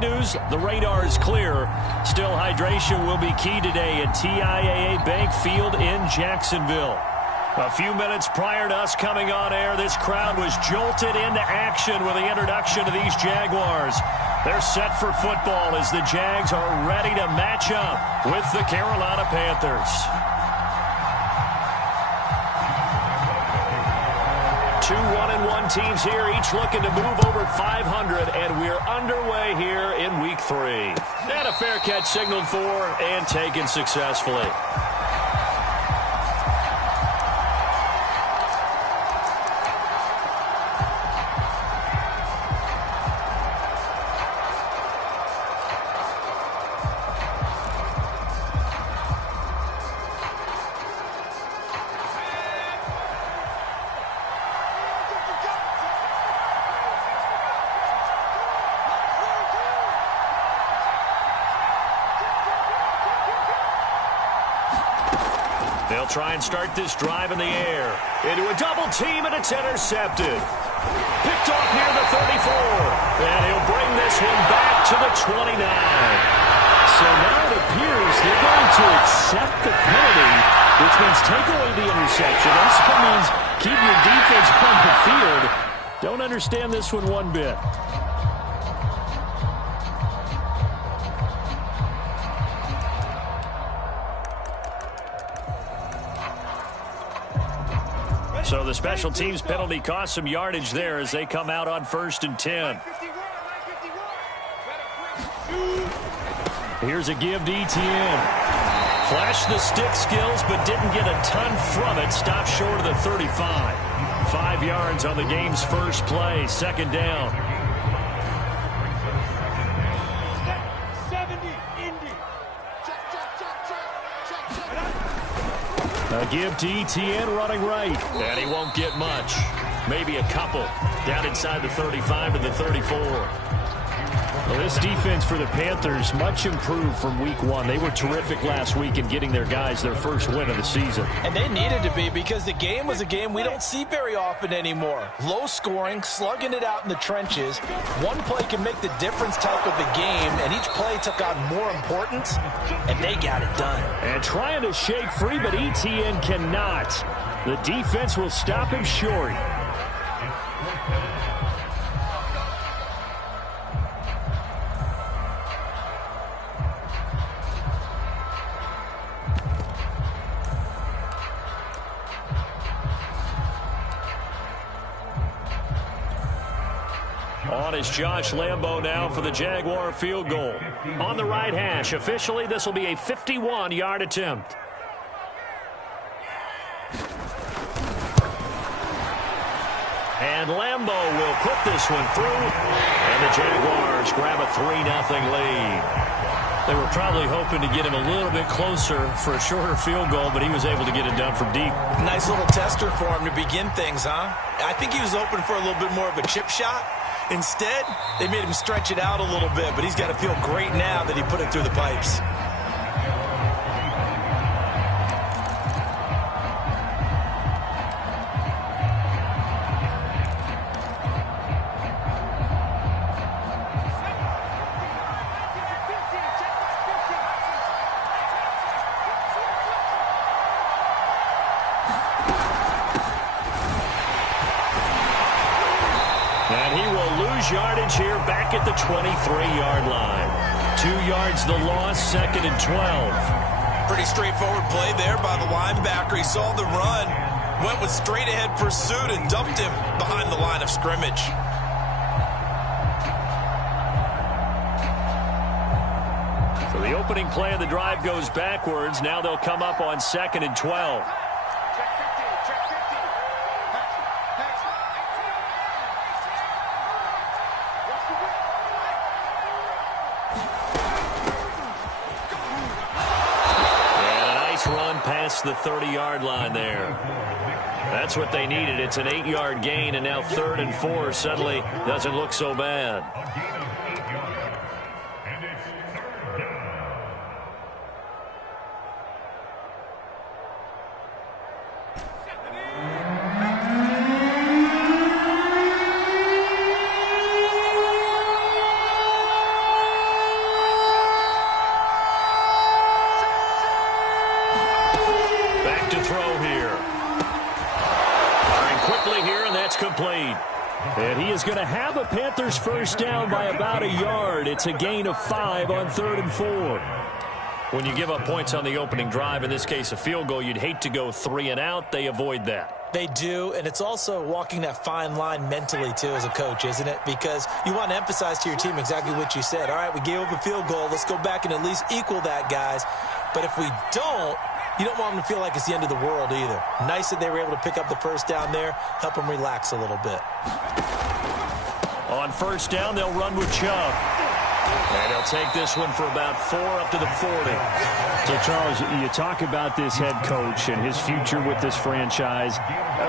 good news, the radar is clear. Still, hydration will be key today at TIAA Bank Field in Jacksonville. A few minutes prior to us coming on air, this crowd was jolted into action with the introduction of these Jaguars. They're set for football as the Jags are ready to match up with the Carolina Panthers. Two 1-1 teams here, each looking to move over 500, and we're underway here in Week 3. And a fair catch signaled for and taken successfully. They'll try and start this drive in the air. Into a double team, and it's intercepted. Picked off near the 34. And he'll bring this one back to the 29. So now it appears they're going to accept the penalty, which means take away the interception. Also means keep your defense on the field. Don't understand this one bit. So the special teams penalty cost some yardage there as they come out on 1st and 10. Here's a give to ETN. Flashed the stick skills but didn't get a ton from it. Stopped short of the 35. 5 yards on the game's first play. 2nd down. A give to ETN running right. And he won't get much. Maybe a couple. Down inside the 35 to the 34. Well, this defense for the Panthers, much improved from Week 1. They were terrific last week in getting their guys their first win of the season. And they needed to be because the game was a game we don't see very often anymore. Low scoring, slugging it out in the trenches. One play can make the difference type of the game, and each play took on more importance, and they got it done. And trying to shake free, but ETN cannot. The defense will stop him short. On is Josh Lambo now for the Jaguar field goal. On the right hash, officially this will be a 51-yard attempt. And Lambo will put this one through, and the Jaguars grab a 3-0 lead. They were probably hoping to get him a little bit closer for a shorter field goal, but he was able to get it done from deep. Nice little tester for him to begin things, huh? I think he was open for a little bit more of a chip shot. Instead, they made him stretch it out a little bit, but he's got to feel great now that he put it through the pipes. Yardage here back at the 23-yard line. 2 yards the loss, 2nd and 12. Pretty straightforward play there by the linebacker. He saw the run, went with straight-ahead pursuit, and dumped him behind the line of scrimmage. So the opening play of the drive goes backwards. Now they'll come up on 2nd and 12. Past the 30-yard line there. That's what they needed. It's an 8-yard gain, and now 3rd and 4 suddenly doesn't look so bad. to throw here. Firing quickly here, and that's complete. And he is going to have a Panthers first down by about a yard. It's a gain of 5 on 3rd and 4. When you give up points on the opening drive, in this case a field goal, you'd hate to go 3 and out. They avoid that. They do, and it's also walking that fine line mentally, too, as a coach, isn't it? Because you want to emphasize to your team exactly what you said. All right, we gave up a field goal. Let's go back and at least equal that, guys. But if we don't, you don't want them to feel like it's the end of the world either. Nice that they were able to pick up the first down there, help them relax a little bit. On first down, they'll run with Chubb. And they'll take this one for about 4 up to the 40. So, Charles, you talk about this head coach and his future with this franchise.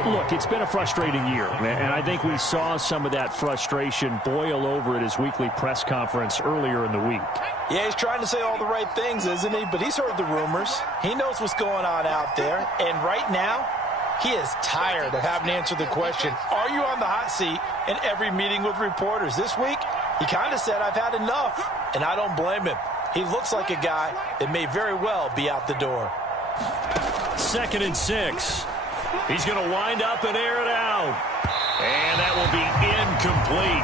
Look, it's been a frustrating year, and I think we saw some of that frustration boil over at his weekly press conference earlier in the week. Yeah, he's trying to say all the right things, isn't he? But he's heard the rumors. He knows what's going on out there. And right now, he is tired of having to answer the question, are you on the hot seat in every meeting with reporters? This week, he kind of said, I've had enough, and I don't blame him. He looks like a guy that may very well be out the door. 2nd and 6. He's going to wind up and air it out. And that will be incomplete.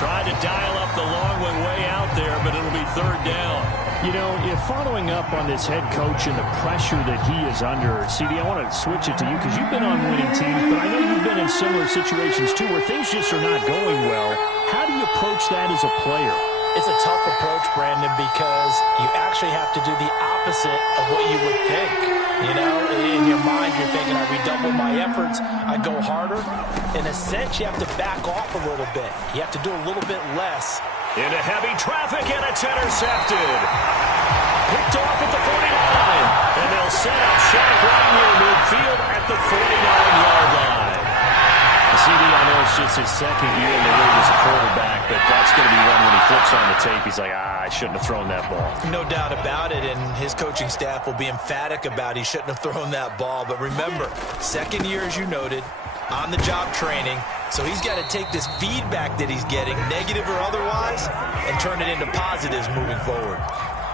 Tried to dial up the long one way out there, but it'll be 3rd down. You know, if following up on this head coach and the pressure that he is under, CD, I want to switch it to you because you've been on winning teams, but I know you've been in similar situations too where things just are not going well. How do you approach that as a player? It's a tough approach, Brandon, because you actually have to do the opposite of what you would think. You know, in your mind, you're thinking, I redouble my efforts, I go harder. In a sense, you have to back off a little bit. You have to do a little bit less. Into heavy traffic, and it's intercepted. Picked off at the 49. And they'll set up shop right near midfield at the 49-yard line. CD, I know it's just his 2nd year in the league as a quarterback, but that's going to be one when he flips on the tape. He's like, I shouldn't have thrown that ball. No doubt about it, and his coaching staff will be emphatic about he shouldn't have thrown that ball. But remember, 2nd year, as you noted, on-the-job training. So he's got to take this feedback that he's getting, negative or otherwise, and turn it into positives moving forward.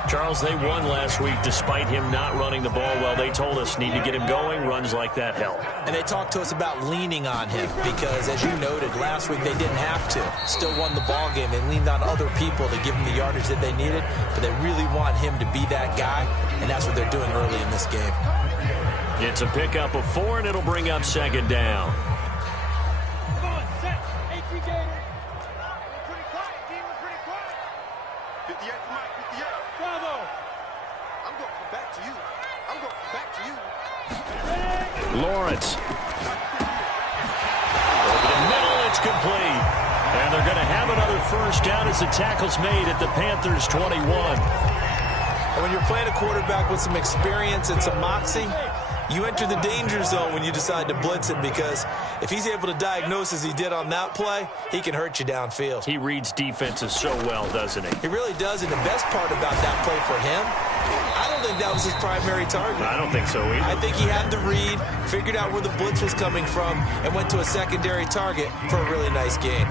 Charles, they won last week despite him not running the ball well. They told us need to get him going. Runs like that help. And they talked to us about leaning on him because, as you noted, last week they didn't have to. Still won the ball game. They leaned on other people to give him the yardage that they needed, but they really want him to be that guy, and that's what they're doing early in this game. It's a pickup of 4, and it'll bring up 2nd down. Lawrence. Over the middle, it's complete. And they're going to have another first down as the tackle's made at the Panthers' 21. And when you're playing a quarterback with some experience and some moxie, you enter the danger zone when you decide to blitz him, because if he's able to diagnose as he did on that play, he can hurt you downfield. He reads defenses so well, doesn't he? He really does, and the best part about that play for him, I don't think that was his primary target. I don't think so either. I think he had the read, figured out where the blitz was coming from, and went to a secondary target for a really nice gain.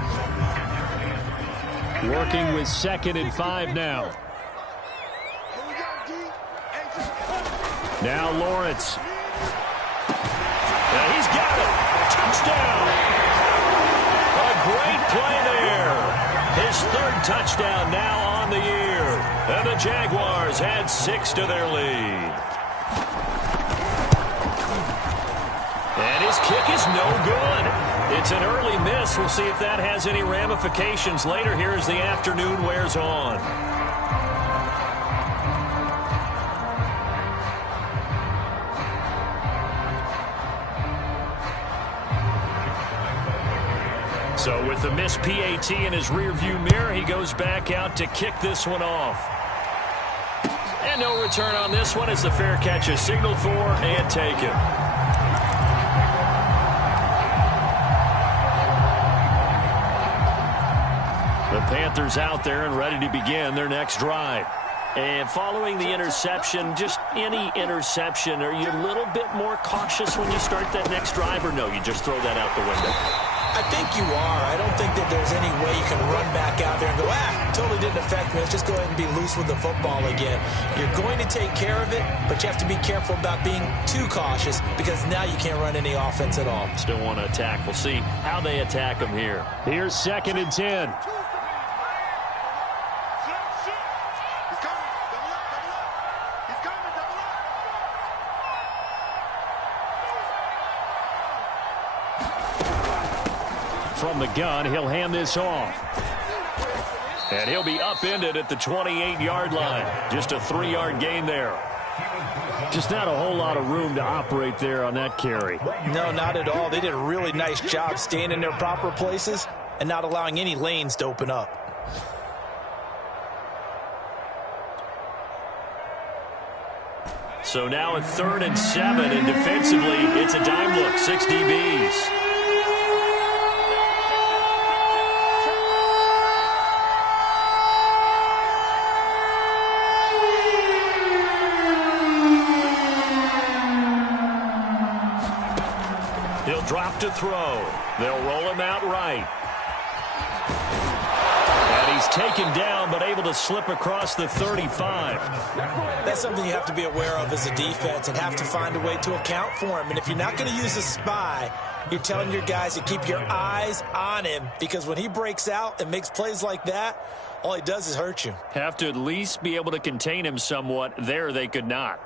Working with 2nd and 5 now. Now Lawrence. And he's got it. Touchdown. A great play there. His 3rd touchdown now on the year. And the Jaguars add 6 to their lead. And his kick is no good. It's an early miss. We'll see if that has any ramifications later here as the afternoon wears on. So with the missed PAT in his rearview mirror, he goes back out to kick this one off. And no return on this one as the fair catch is signaled for and taken. The Panthers out there and ready to begin their next drive. And following the interception, just any interception, are you a little bit more cautious when you start that next drive, or no, you just throw that out the window? I think you are. I don't think that there's any way you can run back out there and go, totally didn't affect me. Let's just go ahead and be loose with the football again. You're going to take care of it, but you have to be careful about being too cautious because now you can't run any offense at all. Still want to attack. We'll see how they attack them here. Here's 2nd and 10. From the gun, he'll hand this off. And he'll be upended at the 28-yard line. Just a 3-yard gain there. Just not a whole lot of room to operate there on that carry. No, not at all. They did a really nice job staying in their proper places and not allowing any lanes to open up. So now a 3rd and 7, and defensively, it's a dime look, 6 DBs. He'll drop to throw. They'll roll him out right. And he's taken down, but able to slip across the 35. That's something you have to be aware of as a defense and have to find a way to account for him. And if you're not going to use a spy, you're telling your guys to keep your eyes on him because when he breaks out and makes plays like that, all he does is hurt you. Have to at least be able to contain him somewhat. There they could not.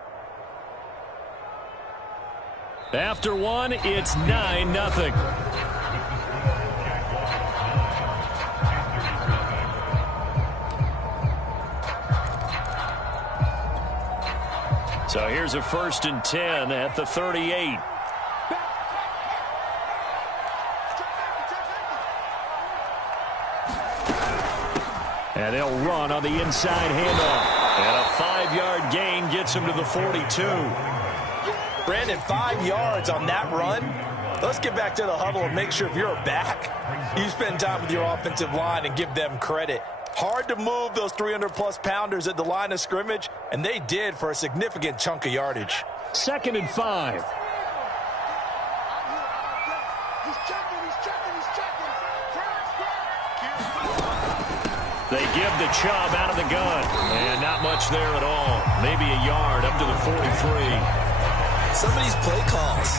After one, it's 9-0. So here's a 1st and 10 at the 38. And they'll run on the inside handoff. And a 5-yard gain gets him to the 42. Brandon, 5 yards on that run. Let's get back to the huddle and make sure if you're back, you spend time with your offensive line and give them credit. Hard to move those 300-plus pounders at the line of scrimmage, and they did for a significant chunk of yardage. 2nd and 5. They give the Chubb out of the gun, and not much there at all. Maybe a yard up to the 43. Some of these play calls,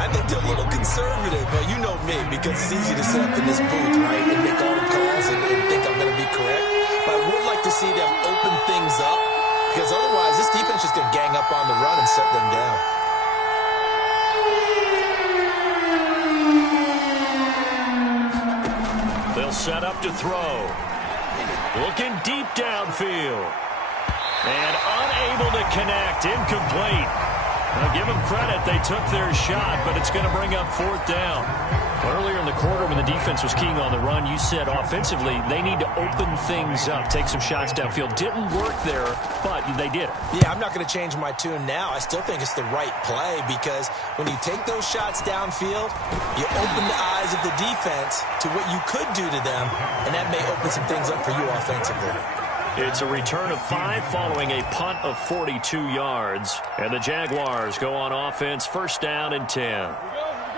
I think they're a little conservative, but you know me, because it's easy to sit up in this booth, right, and make all the calls and think I'm going to be correct. But I would like to see them open things up, because otherwise this defense is just going to gang up on the run and shut them down. They'll set up to throw. Looking deep downfield. And unable to connect, incomplete. Now, give them credit. They took their shot, but it's going to bring up 4th down. Earlier in the quarter when the defense was keying on the run, you said offensively they need to open things up, take some shots downfield. Didn't work there, but they did it. Yeah, I'm not going to change my tune now. I still think it's the right play because when you take those shots downfield, you open the eyes of the defense to what you could do to them, and that may open some things up for you offensively. It's a return of 5 following a punt of 42 yards. And the Jaguars go on offense, 1st down and 10.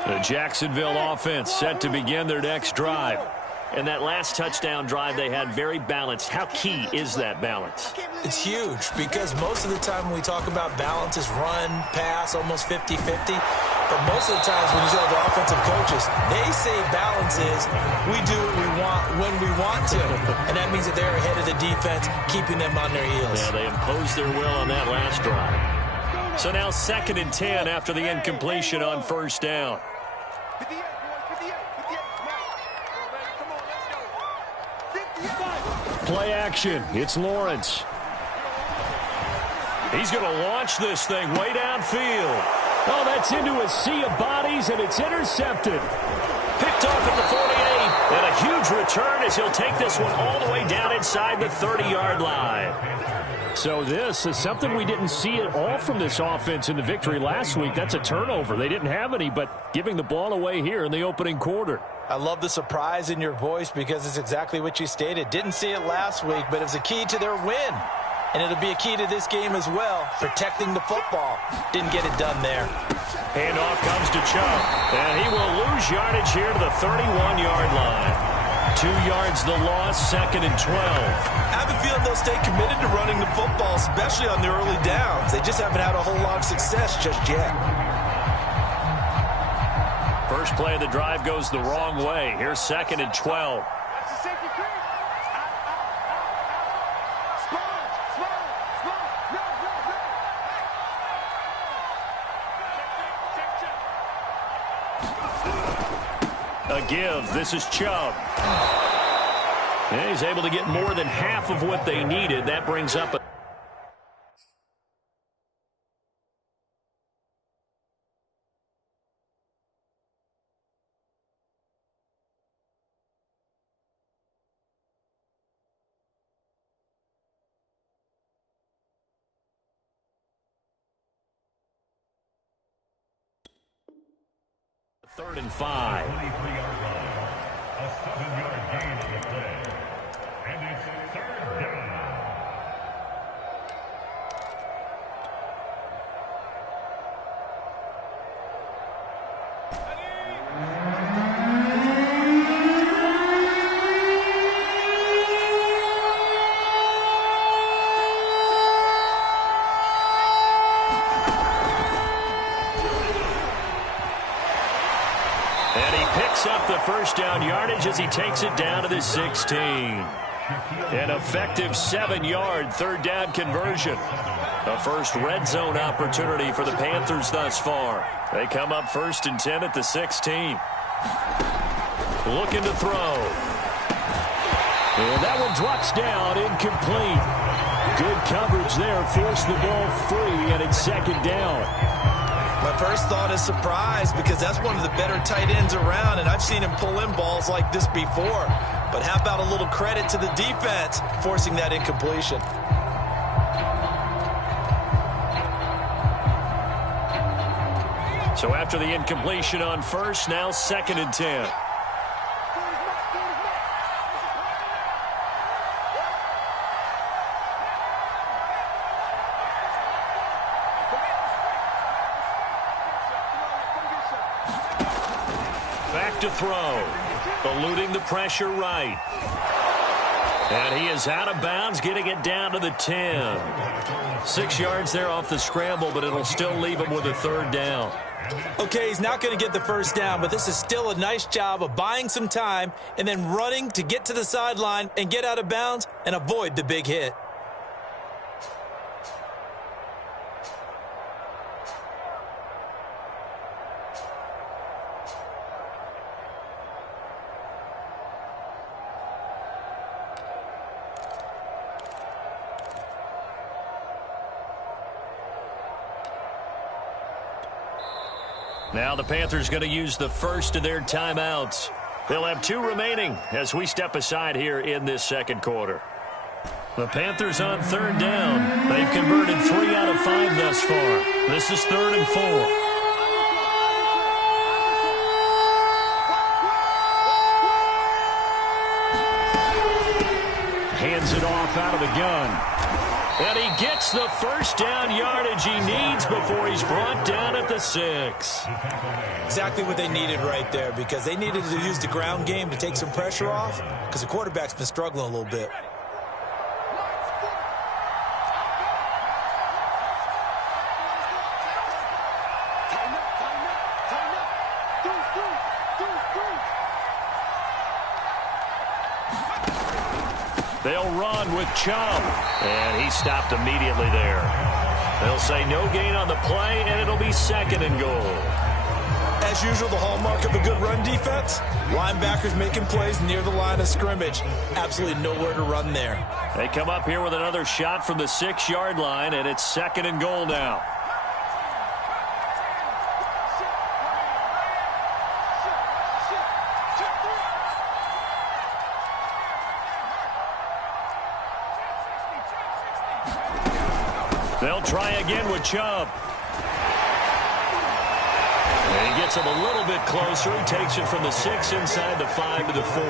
The Jacksonville offense set to begin their next drive. And that last touchdown drive they had very balanced. How key is that balance? It's huge because most of the time when we talk about balance is run, pass, almost 50-50. But most of the times when you talk to offensive coaches, they say balance is we do what we want when we want to. And that means that they're ahead of the defense, keeping them on their heels. Yeah, they imposed their will on that last drive. So now 2nd and 10 after the incompletion on 1st down. Play action. It's Lawrence. He's going to launch this thing way downfield. Oh, that's into a sea of bodies, and it's intercepted. Picked off at the 48, and a huge return as he'll take this one all the way down inside the 30-yard line. So this is something we didn't see at all from this offense in the victory last week. That's a turnover. They didn't have any, but giving the ball away here in the opening quarter. I love the surprise in your voice because it's exactly what you stated. Didn't see it last week, but it was a key to their win. And it'll be a key to this game as well, protecting the football. Didn't get it done there. Handoff comes to Chubb. And he will lose yardage here to the 31-yard line. 2 yards the loss, 2nd and 12. I have a feeling they'll stay committed to running the football, especially on the early downs. They just haven't had a whole lot of success just yet. First play of the drive goes the wrong way. Here's 2nd and 12. A give. This is Chubb. And he's able to get more than half of what they needed. That brings up a third and 5. A 7-yard gain on the play. And it's 3rd down. Up the first down yardage as he takes it down to the 16. An effective 7-yard 3rd down conversion. A first red zone opportunity for the Panthers thus far. They come up 1st and 10 at the 16. Looking to throw. And that one drops down, incomplete. Good coverage there, forced the ball free, and it's 2nd down. My first thought is surprise because that's one of the better tight ends around, and I've seen him pull in balls like this before. But how about a little credit to the defense forcing that incompletion? So after the incompletion on first, now 2nd and 10. To throw, eluding the pressure right. And he is out of bounds, getting it down to the 10. 6 yards there off the scramble, but it'll still leave him with a 3rd down. Okay, he's not going to get the first down, but this is still a nice job of buying some time and then running to get to the sideline and get out of bounds and avoid the big hit. Now the Panthers going to use the first of their timeouts. They'll have 2 remaining as we step aside here in this 2nd quarter. The Panthers on 3rd down. They've converted 3 out of 5 thus far. This is 3rd and 4. Hands it off out of the gun. And he gets the first down yardage he needs before he's brought down at the 6. Exactly what they needed right there, because they needed to use the ground game to take some pressure off because the quarterback's been struggling a little bit. They'll run with Chubb, and he stopped immediately there. They'll say no gain on the play, and it'll be 2nd and goal. As usual, the hallmark of a good run defense, linebackers making plays near the line of scrimmage. Absolutely nowhere to run there. They come up here with another shot from the 6-yard line, and it's 2nd and goal now. They'll try again with Chubb. And he gets him a little bit closer. He takes it from the 6 inside the 5 to the 4.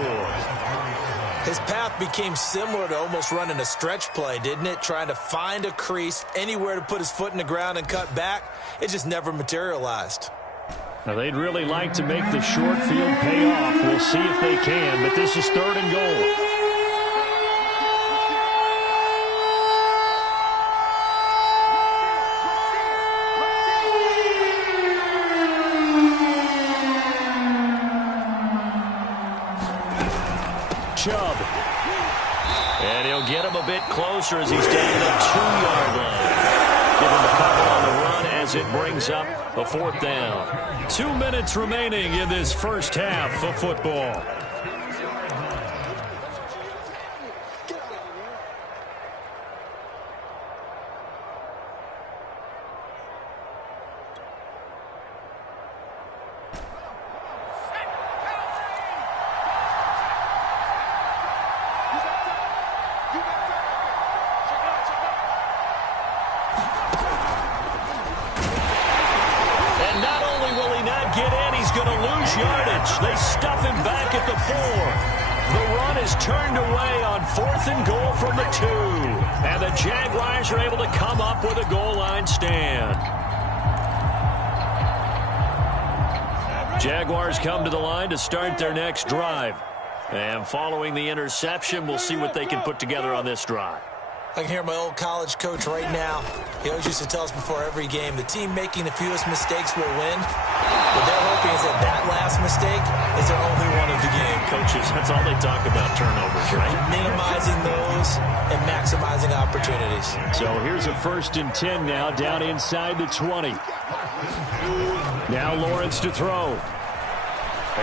His path became similar to almost running a stretch play, didn't it? Trying to find a crease, anywhere to put his foot in the ground and cut back. It just never materialized. Now, they'd really like to make the short field pay off. We'll see if they can, but this is 3rd and goal. Chubb. And he'll get him a bit closer as he's down to the 2-yard line. Give him a couple on the run as it brings up a 4th down. 2 minutes remaining in this first half of football. They stuff him back at the 4. The run is turned away on 4th and goal from the 2. And the Jaguars are able to come up with a goal line stand. Jaguars come to the line to start their next drive. And following the interception, we'll see what they can put together on this drive. I can hear my old college coach right now. He always used to tell us before every game, the team making the fewest mistakes will win. What they're hoping is that last mistake is their only one of the game. Coaches, that's all they talk about, turnovers, right? Minimizing those and maximizing opportunities. So here's a 1st and 10 now, down inside the 20. Now Lawrence to throw.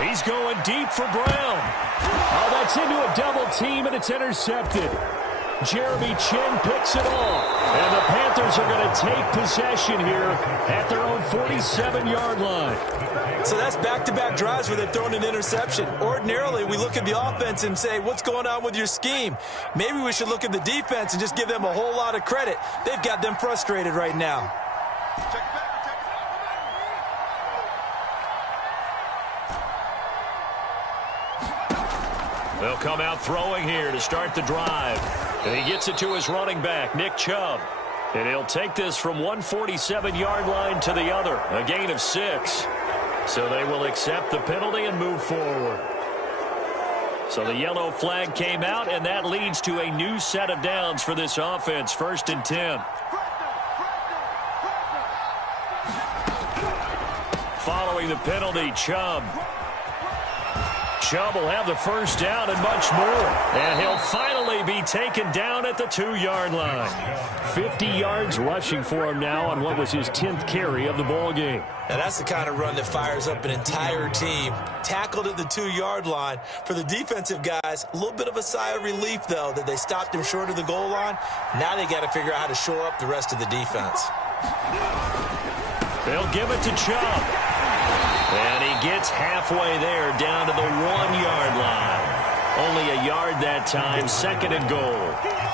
He's going deep for Brown. Oh, that's into a double team, and it's intercepted. Jeremy Chin picks it off. And the Panthers are going to take possession here at their own 47-yard line. So that's back-to-back drives where they've thrown an interception. Ordinarily, we look at the offense and say, what's going on with your scheme? Maybe we should look at the defense and just give them a whole lot of credit. They've got them frustrated right now. They'll come out throwing here to start the drive. And he gets it to his running back, Nick Chubb. And he'll take this from 147-yard line to the other, a gain of 6. So they will accept the penalty and move forward. So the yellow flag came out, and that leads to a new set of downs for this offense, 1st and 10. Following the penalty, Chubb will have the 1st down and much more. And he'll finally be taken down at the 2-yard line. 50 yards rushing for him now on what was his 10th carry of the ball game. Now that's the kind of run that fires up an entire team. Tackled at the 2-yard line. For the defensive guys, a little bit of a sigh of relief, though, that they stopped him short of the goal line. Now they got to figure out how to shore up the rest of the defense. They'll give it to Chubb. And he gets halfway there, down to the 1-yard line. Only a yard that time, 2nd and goal.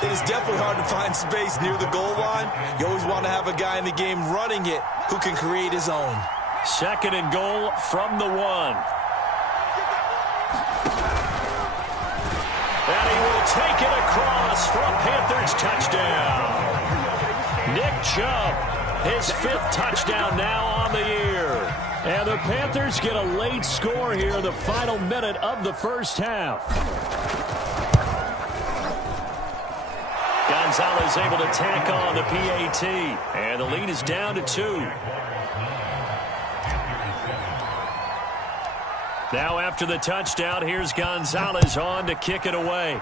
It is definitely hard to find space near the goal line. You always want to have a guy in the game running it who can create his own. 2nd and goal from the 1. And he will take it across for a Panthers touchdown. Nick Chubb, his 5th touchdown now on the year. And the Panthers get a late score here in the final minute of the first half. Gonzalez able to tack on the PAT. And the lead is down to 2. Now after the touchdown, here's Gonzalez on to kick it away.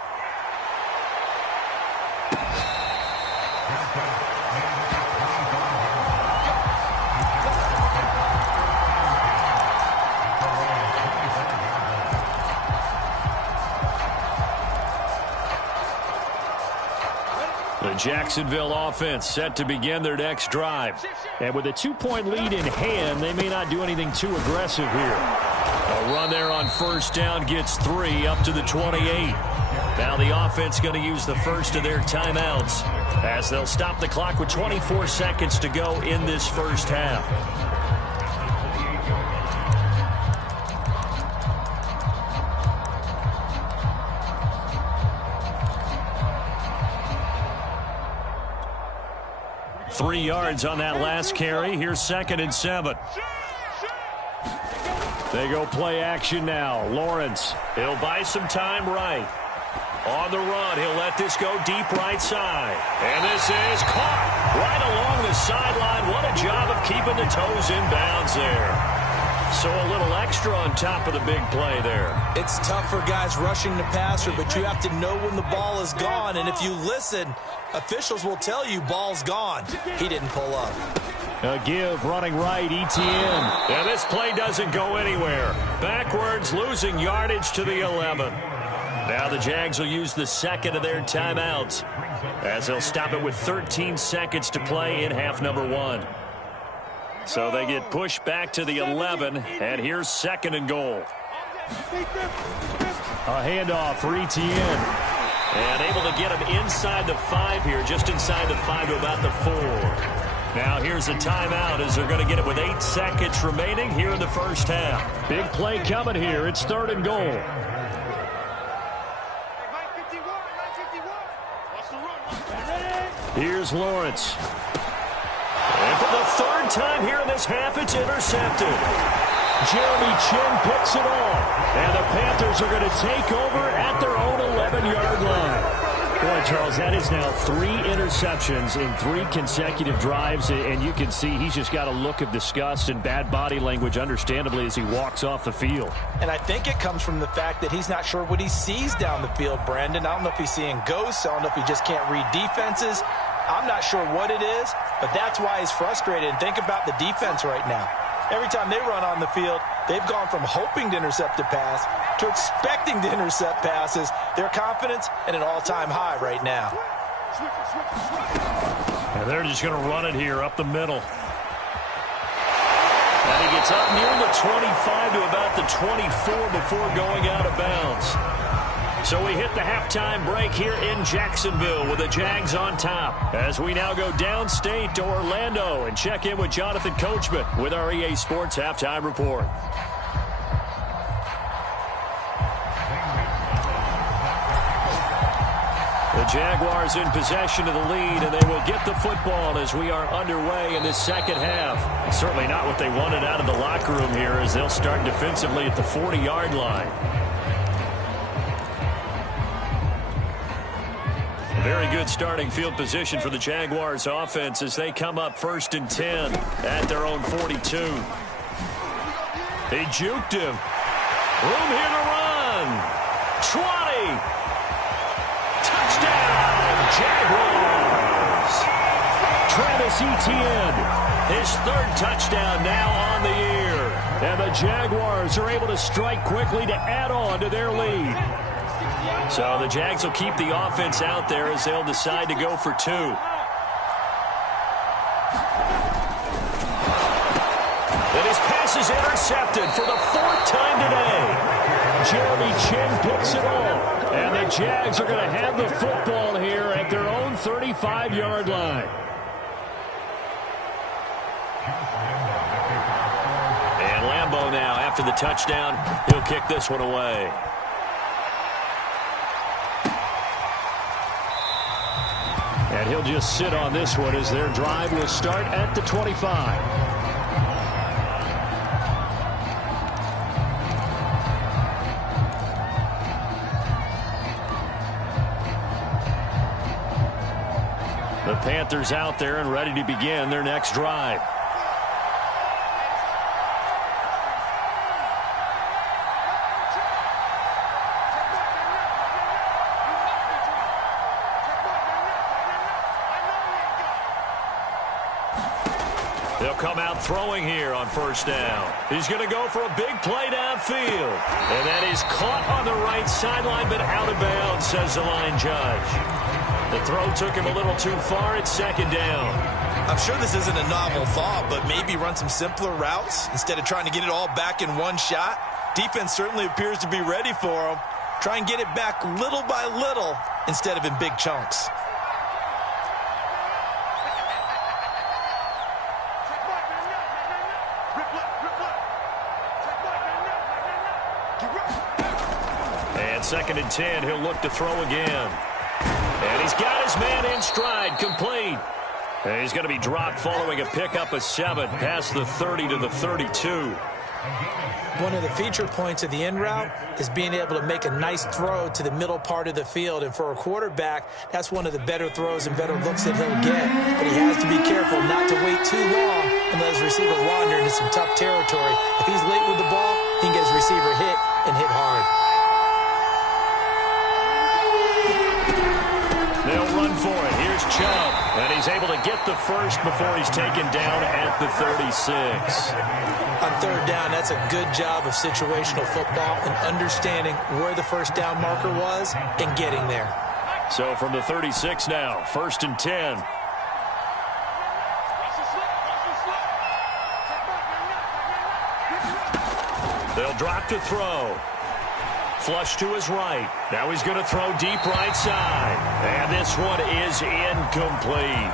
The Jacksonville offense set to begin their next drive. And with a 2-point lead in hand, they may not do anything too aggressive here. A run there on 1st down gets 3 up to the 28. Now the offense going to use the first of their timeouts as they'll stop the clock with 24 seconds to go in this first half. 3 yards on that last carry. Here's 2nd and 7. They go play action now. Lawrence. He'll buy some time right. On the run, he'll let this go deep right side. And this is caught right along the sideline. What a job of keeping the toes in bounds there. So a little extra on top of the big play there. It's tough for guys rushing the passer, but you have to know when the ball is gone. And if you listen, officials will tell you ball's gone. He didn't pull up. A give, running right, ETN. And this play doesn't go anywhere. Backwards, losing yardage to the 11. Now the Jags will use the 2nd of their timeouts as they'll stop it with 13 seconds to play in half number 1. So they get pushed back to the 11, and here's 2nd and goal. A handoff for ETN. And able to get him inside the 5 here, just inside the 5 to about the 4. Now here's a timeout as they're going to get it with 8 seconds remaining here in the first half. Big play coming here. It's 3rd and goal. Here's Lawrence. And for the 3rd time here in this half, it's intercepted. Jeremy Chin picks it off. And the Panthers are going to take over at their own 11-yard line. Boy, Charles, that is now 3 interceptions in 3 consecutive drives. And you can see he's just got a look of disgust and bad body language, understandably, as he walks off the field. And I think it comes from the fact that he's not sure what he sees down the field, Brandon. I don't know if he's seeing ghosts. I don't know if he just can't read defenses. I'm not sure what it is, but that's why he's frustrated. And think about the defense right now. Every time they run on the field, they've gone from hoping to intercept a pass to expecting to intercept passes. Their confidence at an all-time high right now. And they're just going to run it here up the middle. And he gets up near the 25 to about the 24 before going out of bounds. So we hit the halftime break here in Jacksonville with the Jags on top. As we now go downstate to Orlando and check in with Jonathan Coachman with our EA Sports Halftime Report. The Jaguars in possession of the lead, and they will get the football as we are underway in this second half. Certainly not what they wanted out of the locker room here as they'll start defensively at the 40-yard line. Very good starting field position for the Jaguars offense as they come up 1st and 10 at their own 42. They juked him. Room here to run. 20. Touchdown, Jaguars. Travis Etienne. His 3rd touchdown now on the year. And the Jaguars are able to strike quickly to add on to their lead. So the Jags will keep the offense out there as they'll decide to go for 2. And his pass is intercepted for the 4th time today. Jeremy Chin picks it off. And the Jags are going to have the football here at their own 35-yard line. And Lambeau now, after the touchdown, he'll kick this one away. And he'll just sit on this one as their drive will start at the 25. The Panthers out there and ready to begin their next drive. They'll come out throwing here on 1st down. He's going to go for a big play downfield. And that is caught on the right sideline, but out of bounds, says the line judge. The throw took him a little too far. It's 2nd down. I'm sure this isn't a novel thought, but maybe run some simpler routes instead of trying to get it all back in one shot. Defense certainly appears to be ready for him. Try and get it back little by little instead of in big chunks. And 2nd and 10, he'll look to throw again. And he's got his man in stride, complete. And he's going to be dropped following a pickup of 7 past the 30 to the 32. One of the feature points of the in route is being able to make a nice throw to the middle part of the field. And for a quarterback, that's one of the better throws and better looks that he'll get. But he has to be careful not to wait too long and let his receiver wander into some tough territory. If he's late with the ball, he can get his receiver hit and hit hard. They'll run for it. Here's Chubb. And he's able to get the first before he's taken down at the 36. On third down, that's a good job of situational football and understanding where the first down marker was and getting there. So from the 36 now, 1st and 10. They'll drop to throw. Flush to his right. Now he's going to throw deep right side. And this one is incomplete.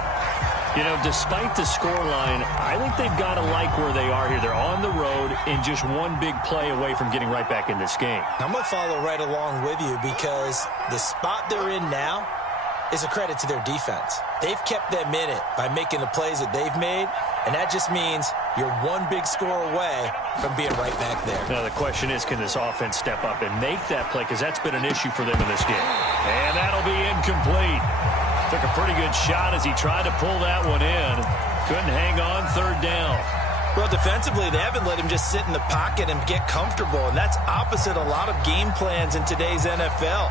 You know, despite the scoreline, I think they've got to like where they are here. They're on the road and just one big play away from getting right back in this game. I'm going to follow right along with you because the spot they're in now is a credit to their defense. They've kept them in it by making the plays that they've made, and that just means you're one big score away from being right back there. Now the question is, can this offense step up and make that play? Because that's been an issue for them in this game. And that'll be incomplete. Took a pretty good shot as he tried to pull that one in. Couldn't hang on third down. Well, defensively, they haven't let him just sit in the pocket and get comfortable, and that's opposite a lot of game plans in today's NFL.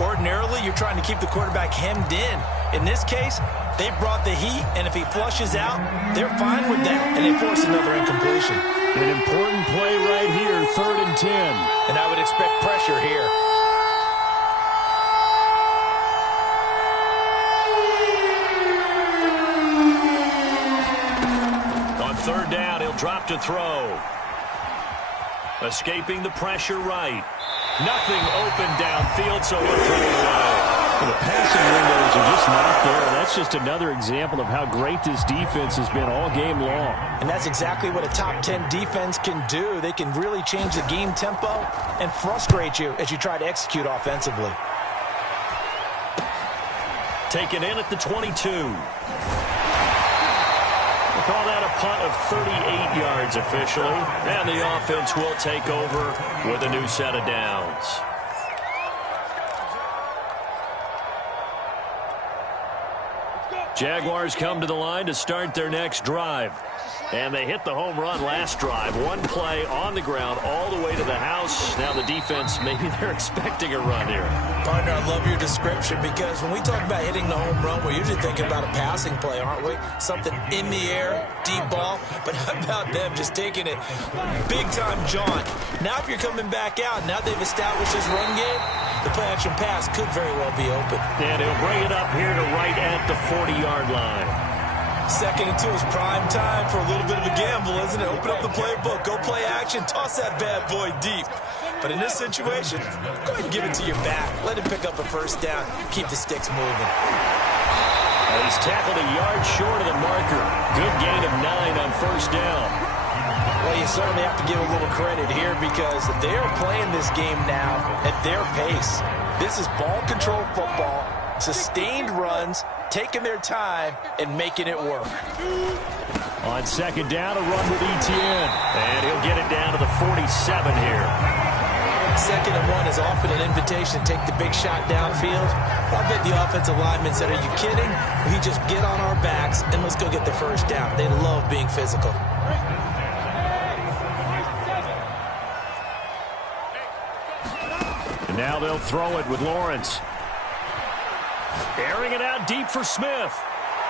Ordinarily, you're trying to keep the quarterback hemmed in. In this case, they brought the heat, and if he flushes out, they're fine with that, and they force another incompletion. An important play right here, 3rd and 10. And I would expect pressure here. On 3rd down, he'll drop to throw. Escaping the pressure right. Nothing open downfield, so he'll throw it away. The passing windows are just not there. That's just another example of how great this defense has been all game long. And that's exactly what a top 10 defense can do. They can really change the game tempo and frustrate you as you try to execute offensively. Taken in at the 22. We'll call that a punt of 38 yards officially. And the offense will take over with a new set of downs. Jaguars come to the line to start their next drive. And they hit the home run last drive. One play on the ground all the way to the house. Now the defense, maybe they're expecting a run here. Partner, I love your description because when we talk about hitting the home run, we're usually thinking about a passing play, aren't we? Something in the air, deep ball. But how about them just taking it big-time jaunt? Now if you're coming back out, now they've established this run game, the play-action pass could very well be open. And he'll bring it up here to right at the 40-yard line. 2nd and 2 is prime time for a little bit of a gamble, isn't it? Open up the playbook, go play action, toss that bad boy deep. But in this situation, go ahead and give it to your back. Let him pick up a first down. Keep the sticks moving. He's tackled a yard short of the marker. Good gain of 9 on 1st down. Well, you certainly have to give a little credit here because they are playing this game now at their pace. This is ball control football, sustained runs, taking their time and making it work. On 2nd down, a run with Etienne. And he'll get it down to the 47 here. 2nd and 1 is often an invitation to take the big shot downfield. I'll bet the offensive lineman said, are you kidding? We just get on our backs and let's go get the first down. They love being physical. And now they'll throw it with Lawrence. Airing it out deep for Smith.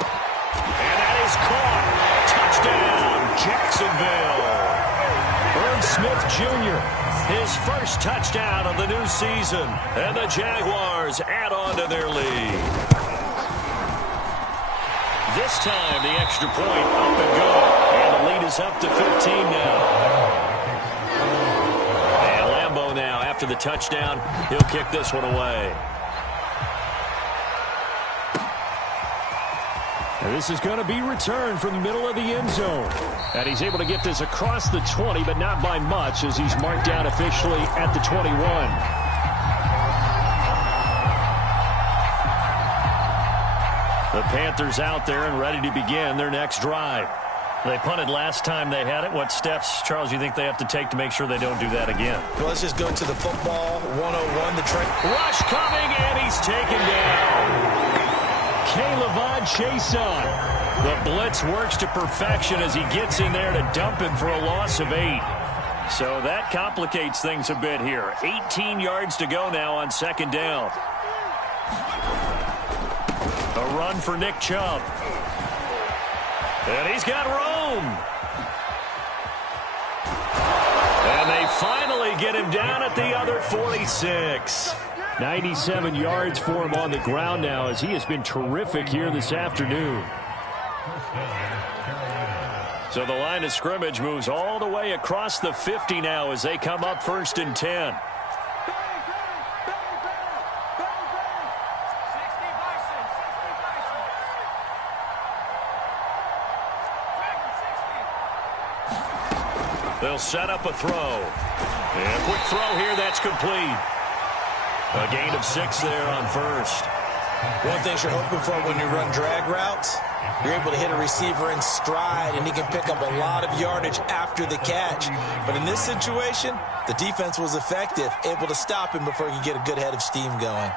And that is caught. Touchdown, Jacksonville. Irv Smith Jr., his first touchdown of the new season. And the Jaguars add on to their lead. This time, the extra point up and good. And the lead is up to 15 now. And Lambeau now, after the touchdown, he'll kick this one away. And this is going to be returned from the middle of the end zone. And he's able to get this across the 20, but not by much as he's marked down officially at the 21. The Panthers out there and ready to begin their next drive. They punted last time they had it. What steps, Charles, do you think they have to take to make sure they don't do that again? Well, let's just go to the football 101. The rush coming, and he's taken down. K'Lavon Chason. The blitz works to perfection as he gets in there to dump him for a loss of 8. So that complicates things a bit here. 18 yards to go now on second down. A run for Nick Chubb. And he's got room. And they finally get him down at the other 46. 97 yards for him on the ground now as he has been terrific here this afternoon. So the line of scrimmage moves all the way across the 50 now as they come up 1st and 10. They'll set up a throw. And a quick throw here, that's complete. A gain of 6 there on first. One thing you're hoping for when you run drag routes, you're able to hit a receiver in stride, and he can pick up a lot of yardage after the catch. But in this situation, the defense was effective, able to stop him before he could get a good head of steam going.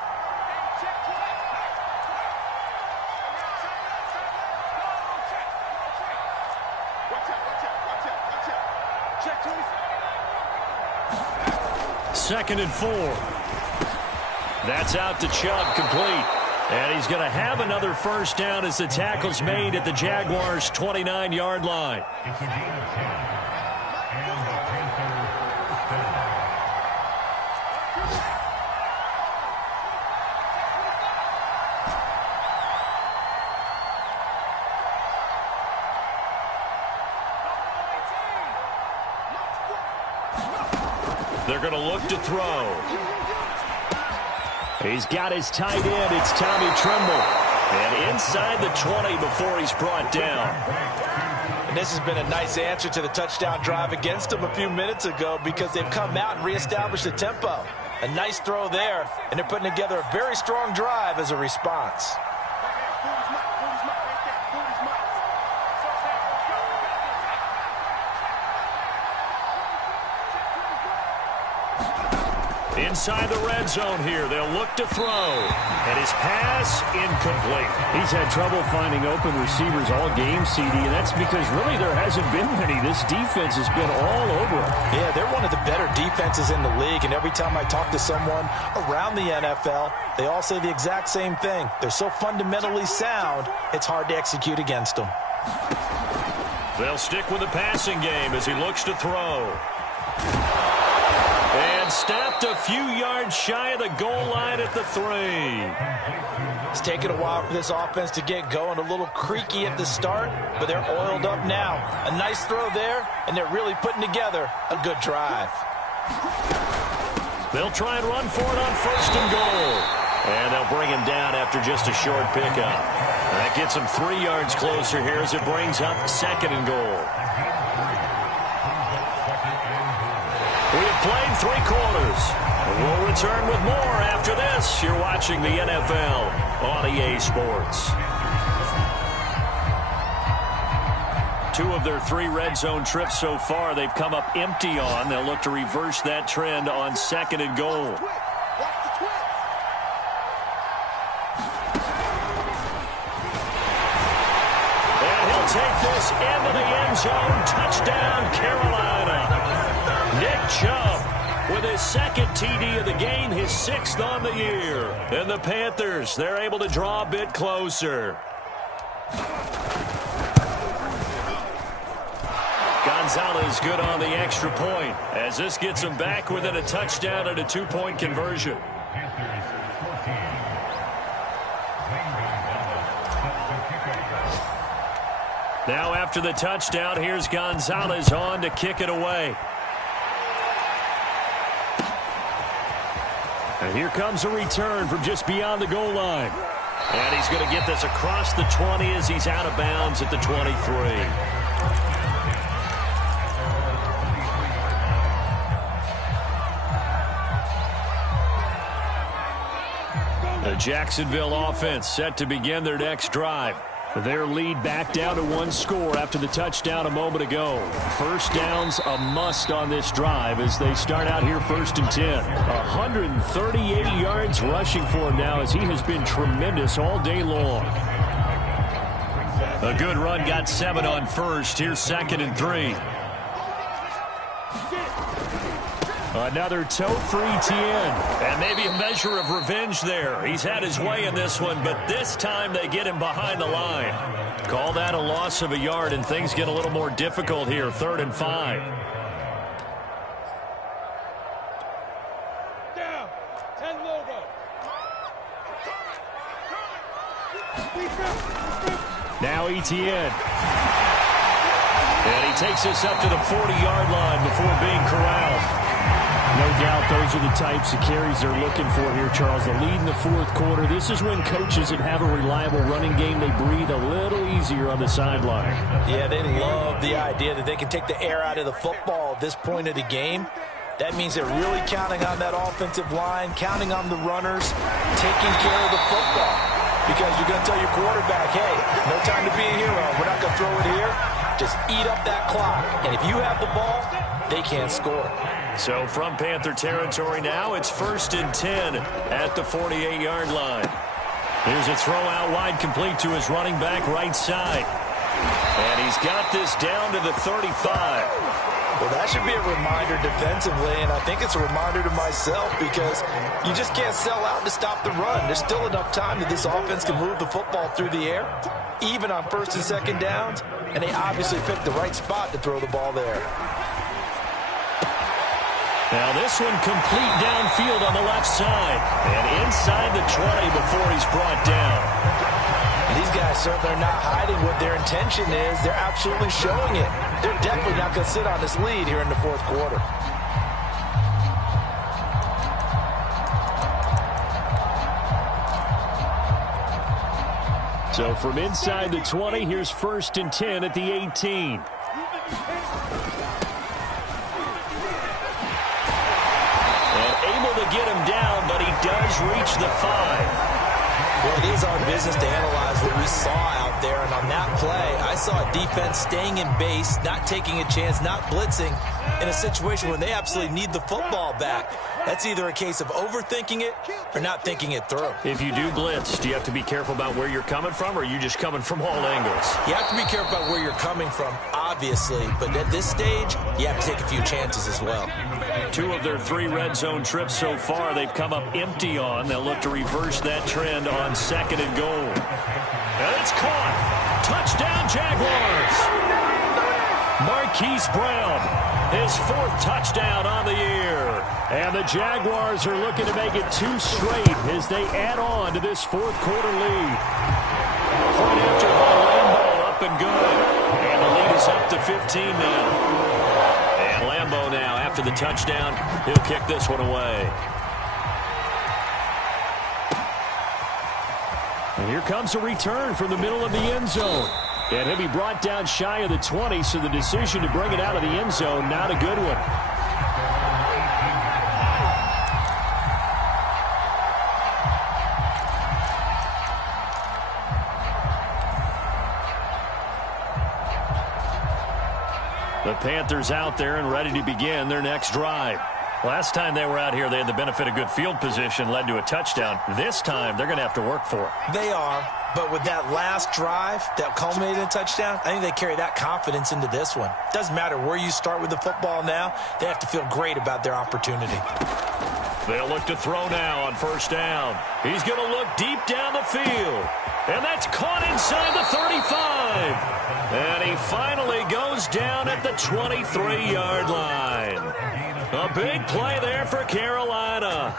Second and 4. That's out to Chubb, complete. And he's going to have another first down as the tackle's made at the Jaguars' 29-yard line. It's a gain of 10. And the Panthers They're going to look to throw. He's got his tight end. It's Tommy Tremble. And inside the 20 before he's brought down. And this has been a nice answer to the touchdown drive against them a few minutes ago because they've come out and reestablished the tempo. A nice throw there, and they're putting together a very strong drive as a response. Inside the red zone here, they'll look to throw. And his pass incomplete. He's had trouble finding open receivers all game, CD, and that's because really there hasn't been many. This defense has been all over him. Yeah, they're one of the better defenses in the league, and every time I talk to someone around the NFL, they all say the exact same thing. They're so fundamentally sound, it's hard to execute against them. They'll stick with the passing game as he looks to throw. And stopped a few yards shy of the goal line at the 3. It's taken a while for this offense to get going. A little creaky at the start, but they're oiled up now. A nice throw there, and they're really putting together a good drive. They'll try and run for it on 1st and goal. And they'll bring him down after just a short pickup. That gets him 3 yards closer here as it brings up 2nd and goal. We have played 3 quarters. We'll return with more after this. You're watching the NFL on EA Sports. 2 of their 3 red zone trips so far, they've come up empty on. They'll look to reverse that trend on 2nd and goal. And he'll take this into the end zone. Touchdown, Carolina. Nick Chubb with his 2nd TD of the game, his 6th on the year. And the Panthers, they're able to draw a bit closer. Gonzalez good on the extra point as this gets him back within a touchdown and a 2-point conversion. Now after the touchdown, here's Gonzalez on to kick it away. And here comes a return from just beyond the goal line. And he's going to get this across the 20 as he's out of bounds at the 23. The Jacksonville offense set to begin their next drive. Their lead back down to one score after the touchdown a moment ago. First down's a must on this drive as they start out here 1st and 10. 138 yards rushing for him now as he has been tremendous all day long. A good run got 7 on first. Here's 2nd and 3. Another toe-free TN. And maybe a measure of revenge there. He's had his way in this one, but this time they get him behind the line. Call that a loss of a yard, and things get a little more difficult here. 3rd and 5. Down. 10 logo. Now ETN. And he takes us up to the 40-yard line before being corralled. No doubt those are the types of carries they're looking for here, Charles. The lead in the 4th quarter. This is when coaches that have a reliable running game, they breathe a little easier on the sideline. Yeah, they love the idea that they can take the air out of the football at this point of the game. That means they're really counting on that offensive line, counting on the runners, taking care of the football. Because you're going to tell your quarterback, hey, no time to be a hero. We're not going to throw it here. Just eat up that clock. And if you have the ball, they can't score. So from Panther territory now, it's 1st and 10 at the 48-yard line. Here's a throw out wide, complete to his running back right side. And he's got this down to the 35. Well, that should be a reminder defensively, and I think it's a reminder to myself because you just can't sell out to stop the run. There's still enough time that this offense can move the football through the air, even on 1st and 2nd downs, and they obviously picked the right spot to throw the ball there. Now this one complete downfield on the left side. And inside the 20 before he's brought down. And these guys certainly are not hiding what their intention is. They're absolutely showing it. They're definitely not going to sit on this lead here in the 4th quarter. So from inside the 20, here's 1st and 10 at the 18. To get him down, but he does reach the 5. Well, it is our business to analyze what we saw out there, and on that play, I saw a defense staying in base, not taking a chance, not blitzing, in a situation when they absolutely need the football back. That's either a case of overthinking it or not thinking it through. If you do blitz, do you have to be careful about where you're coming from, or are you just coming from all angles? You have to be careful about where you're coming from, obviously, but at this stage, you have to take a few chances as well. 2 of their 3 red zone trips so far, they've come up empty on. They'll look to reverse that trend on 2nd and goal. And it's caught. Touchdown, Jaguars. Marquise Brown, his 4th touchdown on the year. And the Jaguars are looking to make it 2 straight as they add on to this 4th quarter lead. Point after by Lambeau, up and good. And the lead is up to 15 now. And Lambeau now, after the touchdown, he'll kick this one away. And here comes a return from the middle of the end zone. And he'll be brought down shy of the 20, so the decision to bring it out of the end zone, not a good one. The Panthers out there and ready to begin their next drive. Last time they were out here, they had the benefit of good field position, led to a touchdown. This time, they're going to have to work for it. They are, but with that last drive that culminated in a touchdown, I think they carry that confidence into this one. Doesn't matter where you start with the football now, they have to feel great about their opportunity. They'll look to throw now on 1st down. He's going to look deep down the field. And that's caught inside the 35. And he finally goes down at the 23-yard line. A big play there for Carolina.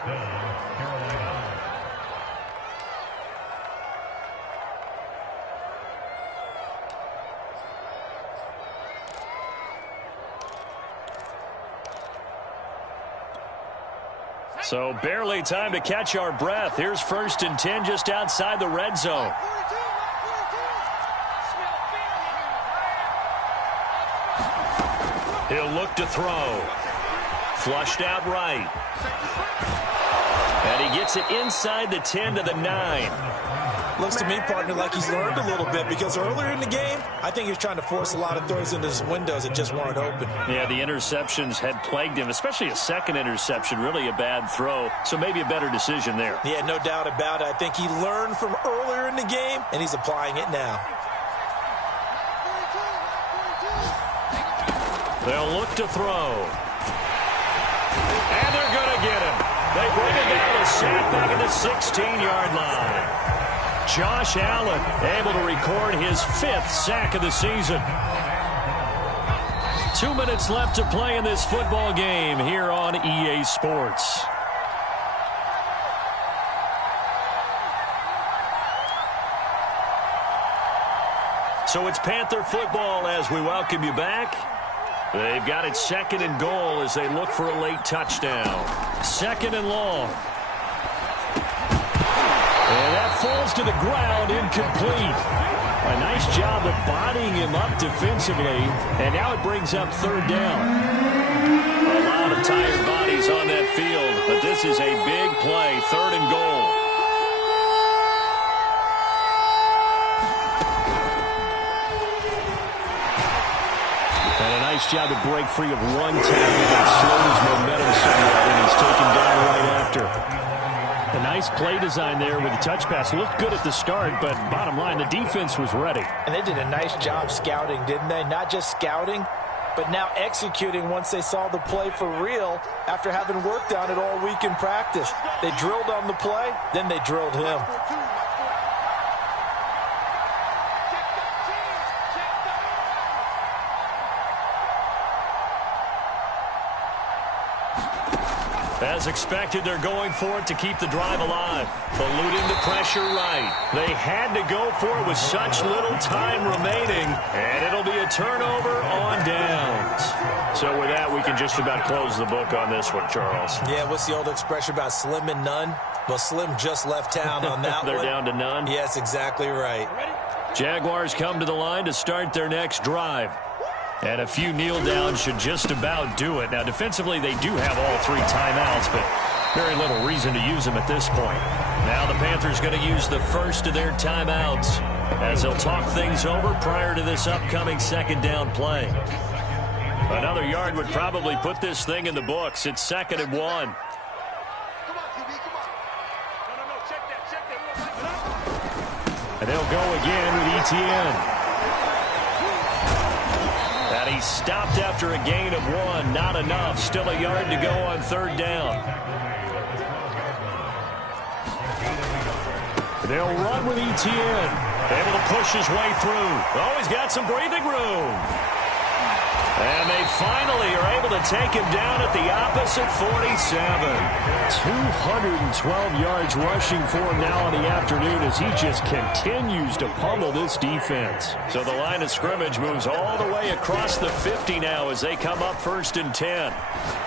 So barely time to catch our breath. Here's 1st and 10 just outside the red zone. He'll look to throw. Flushed out right. And he gets it inside the 10 to the 9. Looks to me, partner, like he's learned a little bit, because earlier in the game, I think he was trying to force a lot of throws into his windows that just weren't open. Yeah, the interceptions had plagued him, especially a second interception, really a bad throw. So maybe a better decision there. Yeah, no doubt about it. I think he learned from earlier in the game, and he's applying it now. They'll look to throw. And they're going to get him. They bring him down a sack back at the 16-yard line. Josh Allen able to record his 5th sack of the season. 2 minutes left to play in this football game here on EA Sports. So it's Panther football as we welcome you back. They've got it 2nd and goal as they look for a late touchdown. 2nd and long. And that falls to the ground, incomplete. A nice job of bodying him up defensively, and now it brings up 3rd down. A lot of tired bodies on that field, but this is a big play, 3rd and goal. And a nice job to break free of one tackle that slowed his momentum somewhat, and he's taken down right after. A nice play design there with the touch pass. Looked good at the start, but bottom line, the defense was ready. And they did a nice job scouting, didn't they? Not just scouting, but now executing once they saw the play for real after having worked on it all week in practice. They drilled on the play, then they drilled him. As expected, they're going for it to keep the drive alive. Eluding the pressure right. They had to go for it with such little time remaining, and it'll be a turnover on downs. So with that, we can just about close the book on this one, Charles. Yeah, what's the old expression about slim and none? Well, Slim just left town on that They're one. down to none? Yes, exactly right. Jaguars come to the line to start their next drive. And a few kneel downs should just about do it. Now, defensively, they do have all 3 timeouts, but very little reason to use them at this point. Now the Panthers going to use the first of their timeouts as they'll talk things over prior to this upcoming 2nd down play. Another yard would probably put this thing in the books. It's 2nd and 1. And they'll go again with ETN. And he stopped after a gain of 1. Not enough. Still a yard to go on 3rd down. They'll run with ETN. Able to push his way through. Oh, he's got some breathing room. And they finally are able to take him down at the opposite 47. 212 yards rushing for him now in the afternoon as he just continues to pummel this defense. So the line of scrimmage moves all the way across the 50 now as they come up 1st and 10.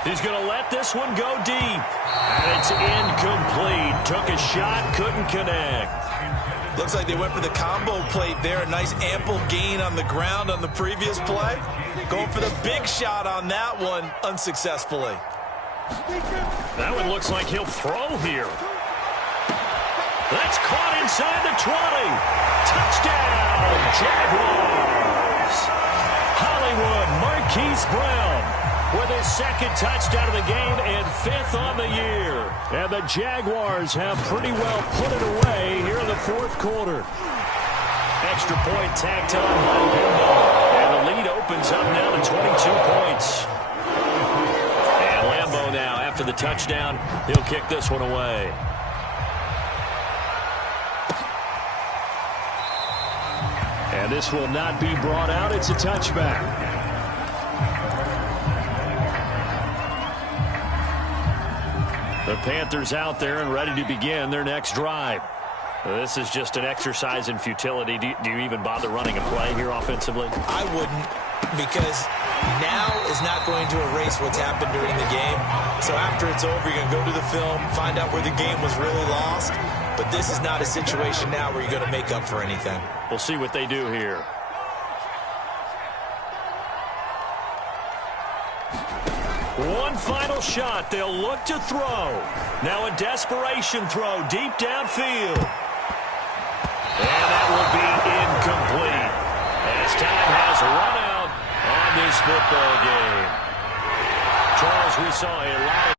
He's going to let this one go deep. And it's incomplete. Took a shot, couldn't connect. Looks like they went for the combo plate there. A nice ample gain on the ground on the previous play. Going for the big shot on that one unsuccessfully. That one looks like he'll throw here. That's caught inside the 20. Touchdown, Jaguars. Hollywood Marquise Brown with his 2nd touchdown of the game and 5th on the year. And the Jaguars have pretty well put it away here in the 4th quarter. Extra point tacked on by Lambeau. And the lead opens up now to 22 points. And Lambeau now, after the touchdown, he'll kick this one away. And this will not be brought out. It's a touchback. The Panthers out there and ready to begin their next drive. This is just an exercise in futility. Do you even bother running a play here offensively? I wouldn't, because now is not going to erase what's happened during the game. So after it's over, you're going to go to the film, find out where the game was really lost. But this is not a situation now where you're going to make up for anything. We'll see what they do here. One final shot they'll look to throw. Now a desperation throw deep downfield. And that will be incomplete as time has run out on this football game. Charles, we saw a lot of